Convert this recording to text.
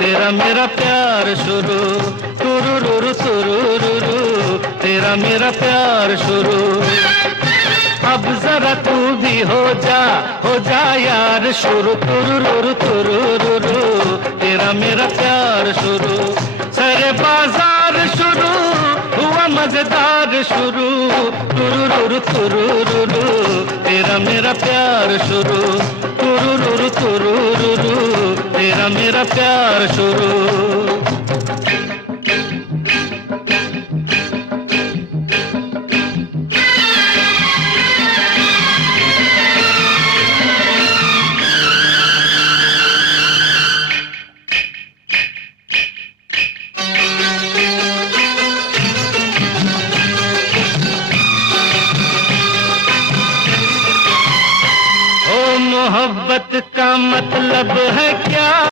तेरा मेरा प्यार शुरू, तुरुरुरु तुरुरुरु, तेरा मेरा प्यार शुरू। अब जरा तू भी हो जा यार शुरू, तुरुरुरु तुरुरुरु, तेरा मेरा प्यार शुरू। सारे बाजार शुरू हुआ मजेदार शुरू, तुरुरुरु तुरुरुरु, तेरा मेरा प्यार शुरू, तुरुरुरु तुरुरुरु, तेरा मेरा प्यार शुरू।